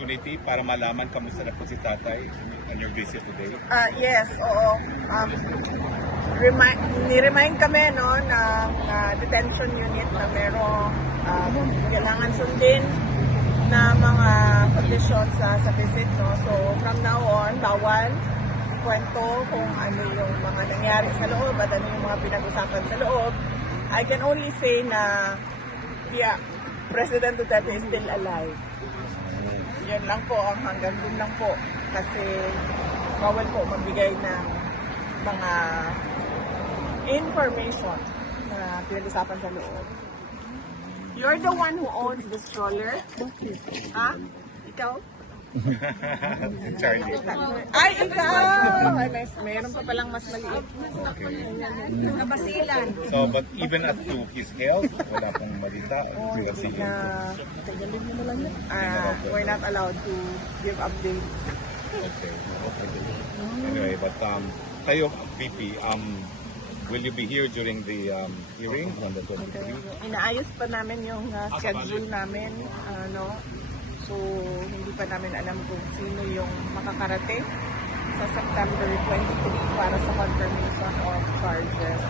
opportunity para malaman kamusta na po si tatay on your visit today? Ah, yes, oo. Um, remind, ni-remind kami no, ng ah, detention unit na merong um, kailangan sundin na mga conditions sa, sa visit. No? So, from now on, bawal kwento kung ano yung mga nangyari sa loob at ano yung mga pinag-usapan sa loob. I can only say na, yeah, President Duterte is still alive. Yan lang po, ang hanggang dun lang po. Kasi bawal po magbigay ng mga information na pinag-usapan sa loob. You're the one who owns the stroller? Ha? Ikaw? Charlie. Ay, ikaw! Ay, may, mayroon pa palang mas maliit. Kabasilan. So, but even as to his health, wala pong malita. Sila si Na, ah, we're not allowed to give updates. Okay. okay. Anyway, but um, kayo, VP, um, will you be here during the um, hearing on the 23? Inaayos pa namin yung uh, schedule namin, ano. So, hindi pa namin alam kung sino yung makakarating sa September 23 para sa confirmation of charges.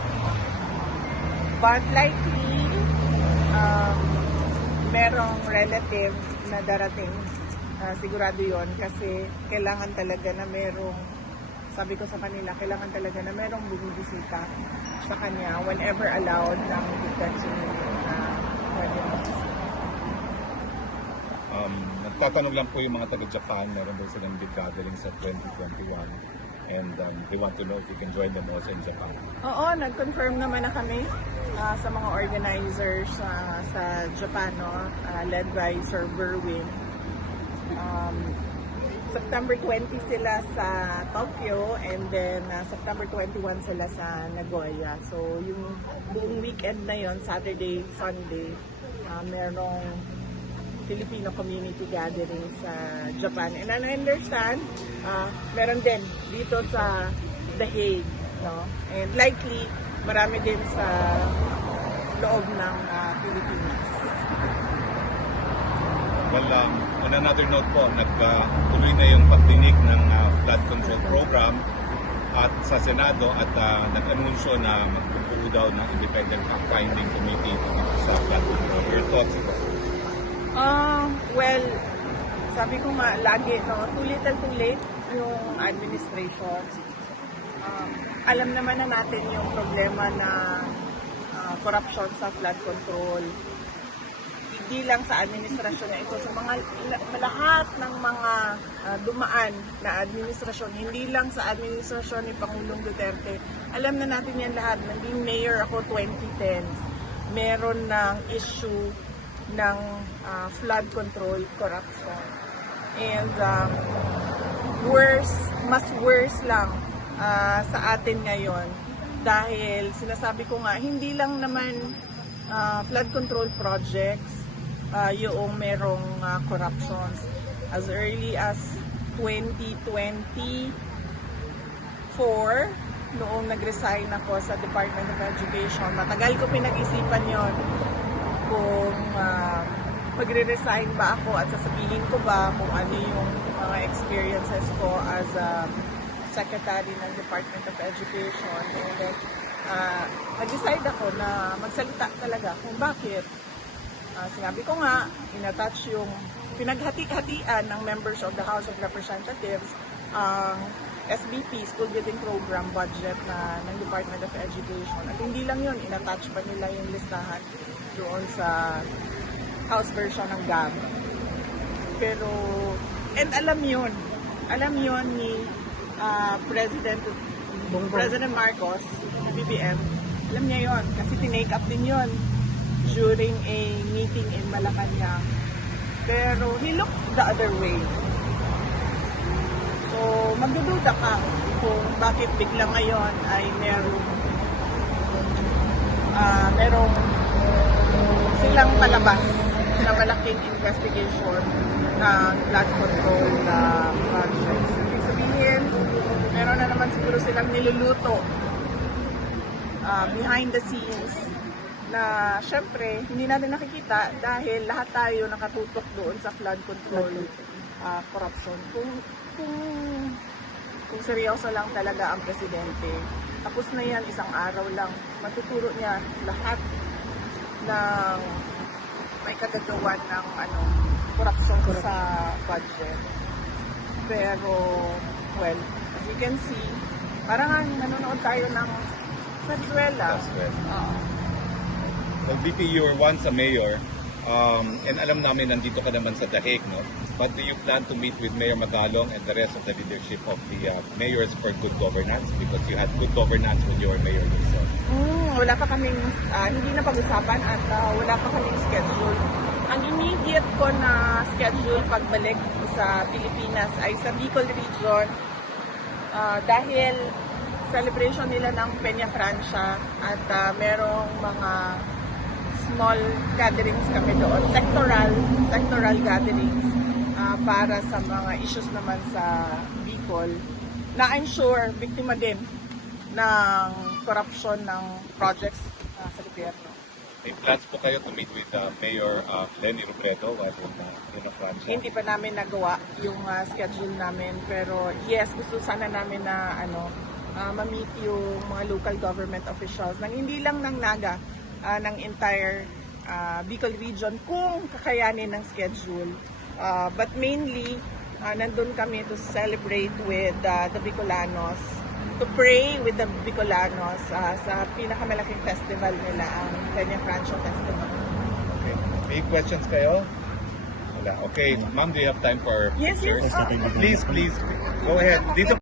But likely, um, merong relative na darating. Ah, sigurado yon kasi kailangan talaga na merong sabi ko sa kanila, kailangan talaga na merong bumibisita sa kanya whenever allowed ng detention unit na pwede nagtatanong lang po yung mga taga-Japan, meron daw silang big gathering sa 2021 and um, they want to know if you can join them also in Japan. Oo, nag-confirm naman na kami ah, sa mga organizers ah, sa Japan, no? ah, led by Sir Berwin. Um, September 20 sila sa Tokyo and then ah, September 21 sila sa Nagoya. So yung buong weekend na yon Saturday, Sunday, ah, merong Filipino community gathering sa Japan. And I understand, ah, meron din dito sa The Hague. No? And likely, marami din sa loob ng ah, Pilipinas. Well, um, on another note po, nagtuloy na yung pagdinig ng uh, flood control program at sa Senado at uh, nag-anunsyo na magbubuo daw ng independent fact-finding committee sa flood control. Your thoughts Ah, well, sabi ko nga, lagi, no, too little too late yung administration. Um, alam naman na natin yung problema na ah, corruption sa flood control. Hindi lang sa administrasyon na ito, sa mga la- lahat ng mga ah, dumaan na administrasyon, hindi lang sa administrasyon ni Pangulong Duterte. Alam na natin yan lahat. Naging mayor ako 2010. Meron ng issue ng ah, flood control corruption. And um, worse, mas worse lang ah, sa atin ngayon dahil sinasabi ko nga, hindi lang naman ah, flood control projects ah, yung merong ah, corruptions. As early as 2024, noong nag-resign ako sa Department of Education, matagal ko pinag-isipan yon kung uh, magre-resign ba ako at sasabihin ko ba kung ano yung mga experiences ko as a secretary ng Department of Education. And then, uh, nag-decide ako na magsalita talaga kung bakit. Ah, sinabi ko nga, inattach yung pinaghati-hatian ng members of the House of Representatives ang SBP, School Building Program budget na ng Department of Education. At hindi lang yun, inattach pa nila yung listahan doon sa House version ng GAB. Pero, and alam yun, alam yun ni ah, President President Marcos, ng BBM, alam niya yon kasi tinake up din yon during a meeting in Malacanang. Pero he looked the other way. So, magdududa ka kung bakit bigla ngayon ay merong ah merong silang palabas na malaking investigation ng flood control na projects. Ibig sabihin, meron na naman siguro silang niluluto ah, behind the scenes na syempre hindi natin nakikita dahil lahat tayo nakatutok doon sa flood control ah, corruption. Kung, kung, kung seryoso lang talaga ang presidente, tapos na yan isang araw lang, matuturo niya lahat ng may kagagawan ng ano, corruption sa budget. Pero, well, as you can see, parang nanonood tayo ng Venezuela. Well. Oo. Well, VP, you were once a mayor, um, and alam namin nandito ka naman sa Hague, no? But do you plan to meet with Mayor Magalong and the rest of the leadership of the uh, mayors for good governance? Because you had good governance when you were mayor yourself. Mm, wala pa kaming, ah, hindi na pag-usapan at ah, wala pa kaming schedule. Ang immediate ko na schedule pagbalik sa Pilipinas ay sa Bicol Region Ah, dahil celebration nila ng Peña Francia at ah, merong mga small gatherings kami doon, sectoral, sectoral gatherings ah, para sa mga issues naman sa Bicol na I'm sure biktima din ng corruption ng projects ah, sa gobyerno. May plans po kayo to meet with uh, Mayor uh, Lenny Robredo while in, uh, in Francia? Hindi pa namin nagawa yung ah, schedule namin pero yes, gusto sana namin na ano ah, ma-meet yung mga local government officials ng hindi lang ng Naga, ah, ng entire ah, Bicol region kung kakayanin ng schedule. Ah, but mainly, ah, nandun kami to celebrate with ah, the Bicolanos, to pray with the Bicolanos ah, sa pinakamalaking festival nila, ang Peña Franco Festival. Okay. May questions kayo? Wala. Okay, ma'am, do you have time for Yes, yes. ah, Please, please, go ahead. Dito